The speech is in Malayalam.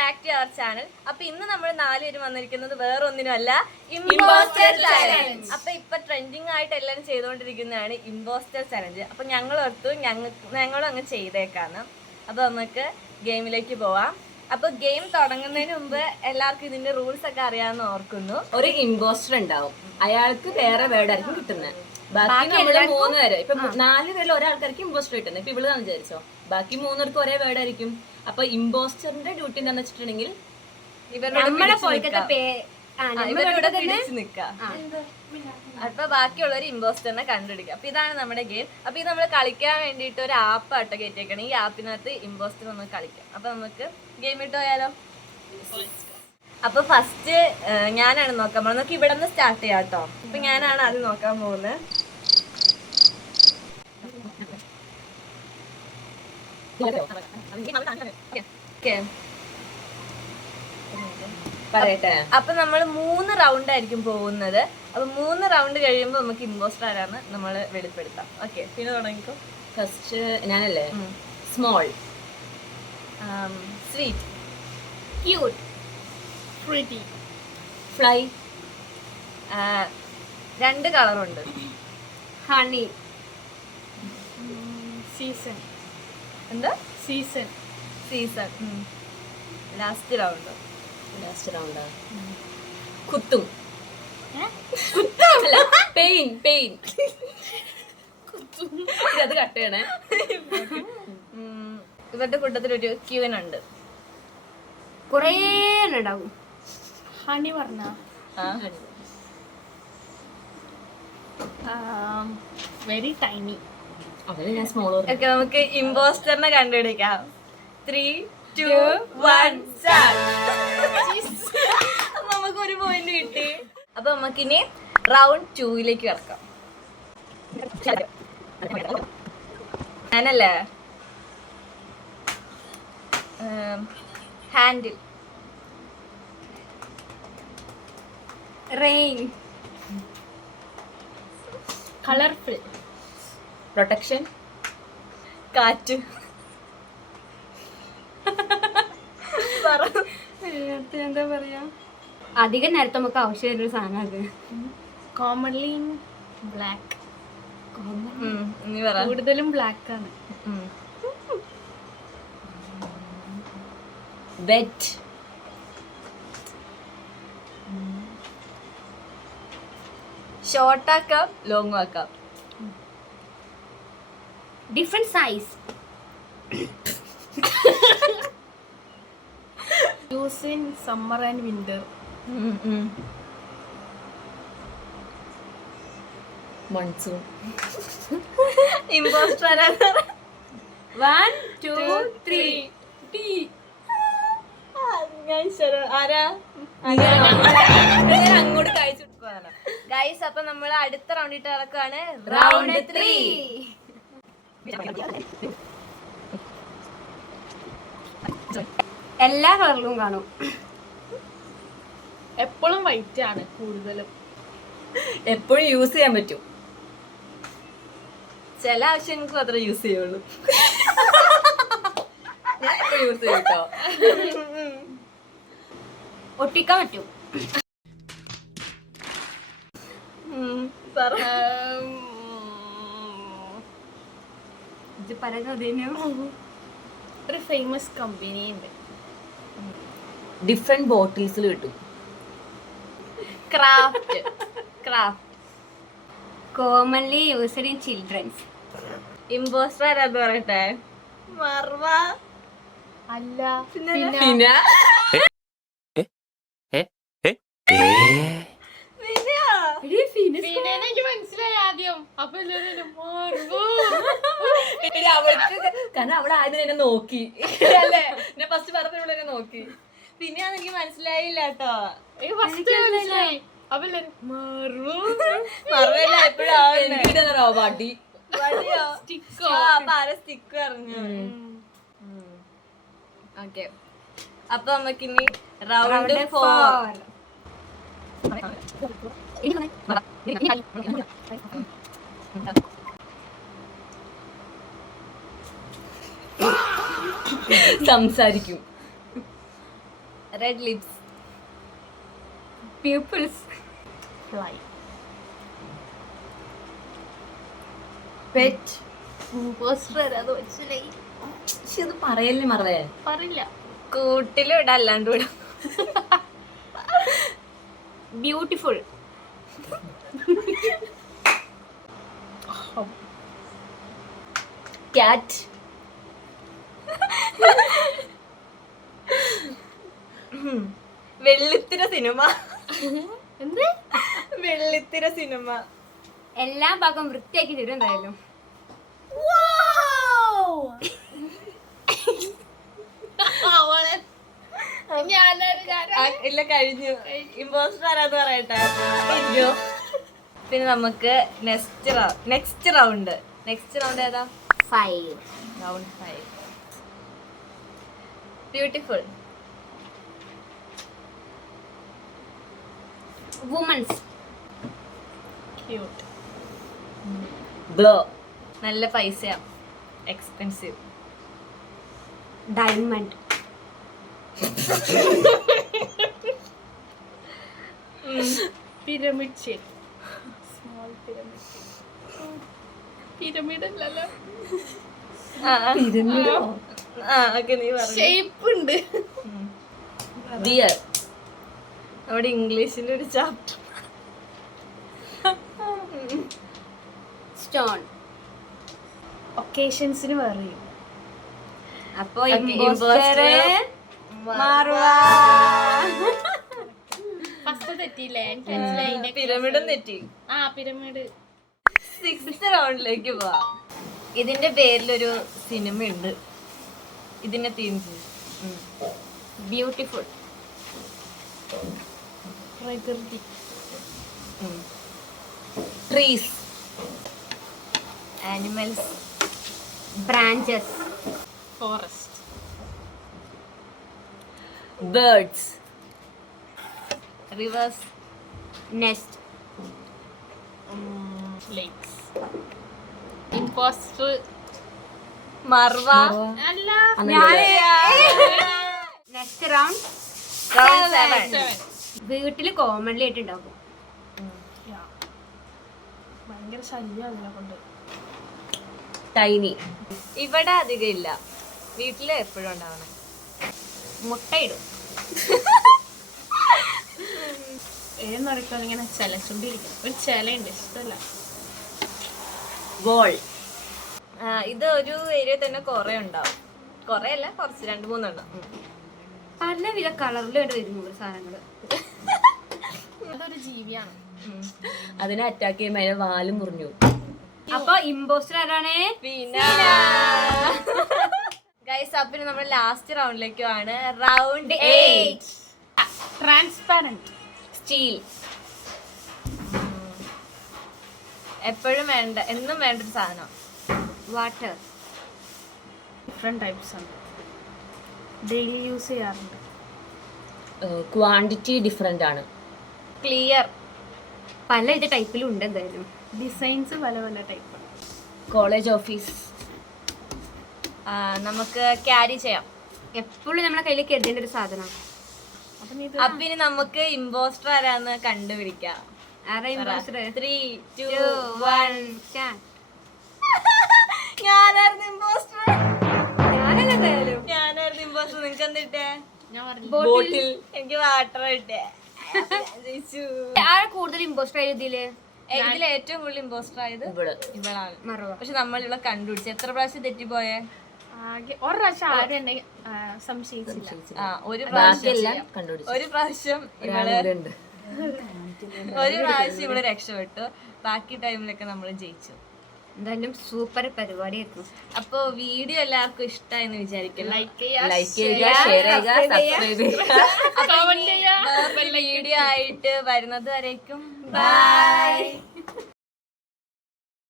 Back to our channel. അപ്പൊ ഇന്ന് നമ്മൾ 4 പേര് വന്നിരിക്കുന്നത് വേറെ ഒന്നിനുമല്ല, ഇമ്പോസ്റ്റർ ചാലഞ്ച്. അപ്പൊ ഇപ്പൊ ട്രെൻഡിങ് ആയിട്ട് എല്ലാവരും ചെയ്തുകൊണ്ടിരിക്കുന്നതാണ് ഇമ്പോസ്റ്റർ ചാലഞ്ച്. അപ്പൊ ഞങ്ങൾ ഓർത്തു ഞങ്ങളും അങ്ങ് ചെയ്തേക്കാന്ന്. അപ്പൊ നമുക്ക് ഗെയിമിലേക്ക് പോവാം. അപ്പൊ ഗെയിം തുടങ്ങുന്നതിന് മുമ്പ് എല്ലാവർക്കും ഇതിന്റെ റൂൾസ് ഒക്കെ അറിയാമെന്ന് ഓർക്കുന്നു. ഒരു ഇമ്പോസ്റ്റർ ഉണ്ടാവും, അയാൾക്ക് വേറെ വേർഡ് ആയിരിക്കും കിട്ടുന്നത്. ബാക്കി നമ്മള് 3 പേര്, ഇപ്പൊ 4 പേരിൽ ഒരാൾക്കാർക്ക് ഇമ്പോസ്റ്റർ കിട്ടുന്നത്. ഇപ്പൊ ഇവള് വിചാരിച്ചോ, ബാക്കി 3 പേർക്ക് ഒരേ വേർഡ് ആയിരിക്കും. അപ്പൊ ഇമ്പോസ്റ്ററിന്റെ ഡ്യൂട്ടി എന്താന്ന് വെച്ചിട്ടുണ്ടെങ്കിൽ അപ്പൊ ബാക്കിയുള്ളവർ ഇമ്പോസ്റ്ററിനെ കണ്ടുപിടിക്കുക. അപ്പൊ ഇതാണ് നമ്മുടെ ഗെയിം. അപ്പൊ ഇത് നമ്മൾ കളിക്കാൻ വേണ്ടിയിട്ട് ഒരു ആപ്പ് ആട്ടോ കയറ്റിയേക്കണം. ഈ ആപ്പിനകത്ത് ഇമ്പോസ്റ്റർ നമുക്ക് കളിക്കാം. അപ്പൊ നമുക്ക് ഗെയിം ഇട്ട് പോയാലോ? അപ്പൊ ഫസ്റ്റ് ഞാനാണ് നോക്കാൻ പോകുന്നത്. നമുക്ക് ഇവിടെ നിന്ന് സ്റ്റാർട്ട് ചെയ്യാം കേട്ടോ. അപ്പൊ ഞാനാണ് അത് നോക്കാൻ പോകുന്നത്. അപ്പൊ നമ്മൾ 3 റൗണ്ട് ആയിരിക്കും പോകുന്നത്. അപ്പൊ 3 റൗണ്ട് കഴിയുമ്പോ നമുക്ക് ഇമ്പോസ്റ്റർ ആരാണ് നമ്മൾ വെളിപ്പെടുത്താം. ഓക്കെ, പിന്നെ തുടങ്ങിക്കോ. ഫസ്റ്റ് ഞാനല്ലേ? Small, sweet, cute, pretty, fly, 2 കളറുണ്ട്, ഹണി, സീസൺ. എന്താ? സീസൺ. Last round. കുത്തും, പെയിൻ. അത് കട്ട് ചെയ്യണേ. ഇവരുടെ കൂട്ടത്തിൽ ഒരു ക്യൂൻ ഉണ്ട്. കുറേ ഉണ്ടാവും. ഹണി പറഞ്ഞ വെരി ടൈനി. അതിന് ഞാൻ സ്മോൾ. ഓക്കെ, നമുക്ക് ഇമ്പോസ്റ്ററിനെ കണ്ടുപിടിക്കാം. 3, 2, 1 നമുക്ക് 1 പോയിന്റ് കിട്ടി. അപ്പൊ നമുക്കിനി റൗണ്ട് 2ലേക്ക് കിടക്കാം. ഞാനല്ലേ? ഹാൻഡിൽ, റെയിൻ, കളർഫുൾ, പ്രൊട്ടക്ഷൻ, കാറ്റ്. എന്താ പറയാ? അധികം നേരത്തെ നമുക്ക് ആവശ്യമുള്ളൊരു സാധനം അത്. Commonly black. കൂടുതലും ബ്ലാക്ക് ആണ്. വെറ്റ്, ഷോർട്ട് ആക്കാം, ലോങ് ആക്കാം. Different size. Use in summer and winter. Monsoon. Impostor 1, 2, 3. ആരാ? അങ്ങോട്ട് കഴിച്ചു. ഗൈസ്, അപ്പൊ നമ്മൾ അടുത്ത റൗണ്ടിട്ട് ഇറക്കാണ്. റൗണ്ട് 3. എല്ലാ കളറിലും കാണും. എപ്പോഴും വൈറ്റ് ആണ് കൂടുതലും. എപ്പോഴും യൂസ് ചെയ്യാൻ പറ്റും. ചില ആവശ്യങ്ങൾക്ക് മാത്രമേ യൂസ് ചെയ്യുള്ളൂ. ഞാൻ എപ്പോഴും യൂസ് ചെയ്യും കേട്ടോ. ഒട്ടിക്കാൻ പറ്റും. ഒരു ഫേമസ് കമ്പനി ഉണ്ട്. ഡിഫറെന്റ് ബോട്ടിൽസിൽ കിട്ടും. Craft. Commonly used in children's. Impostor ആരാന്ന് പറയട്ടെ? മർവ അല്ല, പിന്നെ എനിക്ക് മനസ്സിലായി ആദ്യം. അപ്പൊ അവൾക്ക് കാരണം അവളെ ആദ്യം എന്നെ നോക്കി അല്ലേ? ഞാൻ ഫസ്റ്റ് പറഞ്ഞപ്പോൾ എന്നെ നോക്കി. പിന്നെ എനിക്ക് മനസ്സിലായില്ല കേട്ടോ. വാട്ടി സ്റ്റിക്ക് പറഞ്ഞു. ഓക്കെ, അപ്പൊ നമുക്കിനി റൗണ്ട് 4. സംസാരിക്കും. Red lips. Pupils. Fly. Pet. Poster അത് വെച്ചില്ലേ ഇത് പറയല്ലേ മറവേ. പറയില്ല. കൂട്ടിലും ഇടാം അല്ലാണ്ട് വിടാം. ബ്യൂട്ടിഫുൾ. ക്യാറ്റ്. വെള്ളിത്തിര സിനിമ. എന്ത്? വെള്ളിത്തിര സിനിമ. എല്ലാ ഭാഗം വൃത്തിയാക്കി തരും എന്തായാലും. ഇല്ല കഴിഞ്ഞു. ഇമ്പോസ്റ്റർ ആരാന്ന് പറയട്ടെ. പിന്നെ നമുക്ക് നെക്സ്റ്റ് റൗണ്ട് ഏതാ? 5. Round 5. Beautiful. Womens. Cute. Glow. നല്ല പൈസയാ. Expensive. Diamond. Pyramid shape. Small pyramid. Pyramid അല്ലല്ലോ. നീ പറഞ്ഞു. ഷേപ്പ് ഉണ്ട്. ഡിയർ. നമ്മുടെ ഇംഗ്ലീഷിന്റെ ഒരു ചാപ്റ്റർ. സ്റ്റോൺ. ഒക്കേഷൻസിന് പറയും. അപ്പൊ Okay, ഇമ്പോസ്റ്റർ മാറുക. ഫസ്റ്റ് തെറ്റിയില്ലേ? എനിക്ക് മനസ്സിലായി. പിരമിഡും തെറ്റി. ആ പിരമിഡ്. 6th റൗണ്ടിലേക്ക് പോവാം. ഇതിന്റെ പേരിലൊരു സിനിമയുണ്ട്. ഇതിനെ തീം ബ്യൂട്ടിഫുൾ. പ്രകൃതി. Trees. Animals. Branches. Forest. Birds. Rivers. Nest. Lakes. Imposter. മർവ. അല്ല. Next round. റൗണ്ട് 7. വീട്ടില് കോമൺലി ആയിട്ട് ഉണ്ടാവും. ഭയങ്കര ശല്യമല്ല കൊണ്ട്. ടൈനി. ഇവിടെ അധികം ഇല്ല. വീട്ടില് എപ്പോഴും ഉണ്ടാവണം. മുട്ടയിടും. ഏതെന്നറിയിക്കാൻ ഇങ്ങനെ ചലച്ചോണ്ടിരിക്കും. ഒരു ചിലയുണ്ട്, ഇഷ്ടമല്ല. വോൾ. ഇത് ഒരു ഏരിയ തന്നെ കുറെ ഉണ്ടാവും. കുറെ അല്ല, കുറച്ച് 2-3 എണ്ണം. പലവിധ കളറിലായിട്ട് വരുന്നു സാധനങ്ങള്. അതൊരു ജീവിയാണ്. അതിനെ അറ്റാക്ക് ചെയ്യുമ്പോൾ അതിനെ വാല് മുറിഞ്ഞു. അപ്പൊ ഇമ്പോസ്റ്റർ ആരാണ്? ഗൈസ്, അപ്പൊ നമ്മൾ ലാസ്റ്റ് റൗണ്ടിലേക്കാണ്. റൗണ്ട് 8. ട്രാൻസ്പാരന്റ്. സ്റ്റീൽ. എപ്പോഴും വേണ്ട, എന്നും വേണ്ട ഒരു സാധനം. വാട്ടർ. ഡിഫറെന്റ് ടൈപ്സ് ആണ്. ഡെയിലി യൂസ് ചെയ്യാറുണ്ട്. ക്വാണ്ടിറ്റി ഡിഫറെന്റ് ആണ്. ക്ലിയർ. പലവിധ ടൈപ്പിലും ഉണ്ട് എന്തായാലും. ഡിസൈൻസ് പല പല ടൈപ്പാണ്. College office. നമുക്ക് ക്യാരി ചെയ്യാം. എപ്പോഴും നമ്മളെ കയ്യിൽ കരുതേണ്ട ഒരു സാധനം. അപ്പൊ ഇനി നമുക്ക് ഇമ്പോസ്റ്റർ ആരാന്ന് കണ്ടുപിടിക്കാം. ആരാ ഇമ്പോസ്റ്റർ? 3, 2, 1 ഞാനായിരുന്നു ഇമ്പോസ്റ്റർ. ഞാനല്ല എന്തായാലും. ഞാനായിരുന്നു ഇമ്പോസ്റ്റർ. നിങ്ങൾക്ക് എന്തിട്ടേ? ഞാൻ പറഞ്ഞു. ബോട്ടിൽ. എനിക്ക് വാട്ടർ ഇട്ടേ. ആരാ കൂടുതൽ ഇമ്പോസ്റ്റർ ആയത് ഇതില്? ഇതിൽ ഏറ്റവും കൂടുതൽ ഇമ്പോസ്റ്റർ ആയത് ഇവള്. ഇവളാണ്. മറവ. പക്ഷെ നമ്മൾ ഇവിടെ കണ്ടുപിടിച്ചു. എത്ര പ്രാവശ്യം തെറ്റിപ്പോയേ? ആകെ ഒരു പ്രാവശ്യം ആരും എന്നെ സംശയിച്ചില്ല. ഒരു ബാക്കിയെല്ലാം പ്രാവശ്യം കണ്ടുപിടിച്ചു. ഒരു പ്രാവശ്യം ഇവള് ഇവള് രക്ഷപ്പെട്ടു. ബാക്കി ടൈമിലൊക്കെ നമ്മൾ ജയിച്ചു. എന്തായാലും സൂപ്പർ പരിപാടിയായിരുന്നു. അപ്പൊ വീഡിയോ എല്ലാവർക്കും ഇഷ്ടമായെന്ന് വിചാരിക്കുന്നു. ലൈക്ക് ചെയ്യുക, ലൈക്ക് ചെയ്യുക, ഷെയർ ചെയ്യുക, സബ്സ്ക്രൈബ് ചെയ്യുക. കമന്റ് ചെയ്യുക. വീഡിയോ ആയിട്ട് വരുന്നത് വരേക്കും ബൈ.